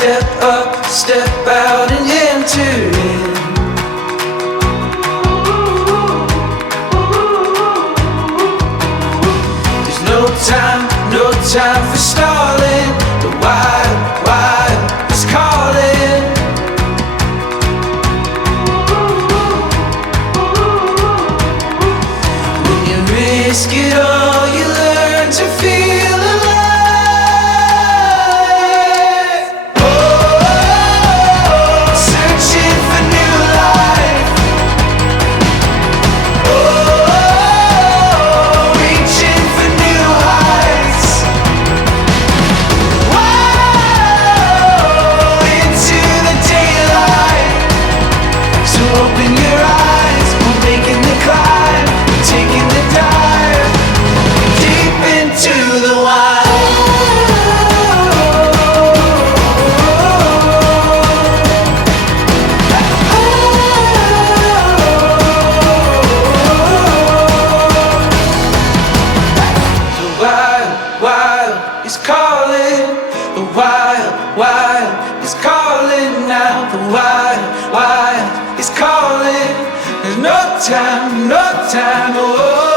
step up, step out and enter in. There's no time for stalling. The wild is calling. When you risk it all, you learn to feel alive. Wild is calling now. The wild is calling. There's no time, oh.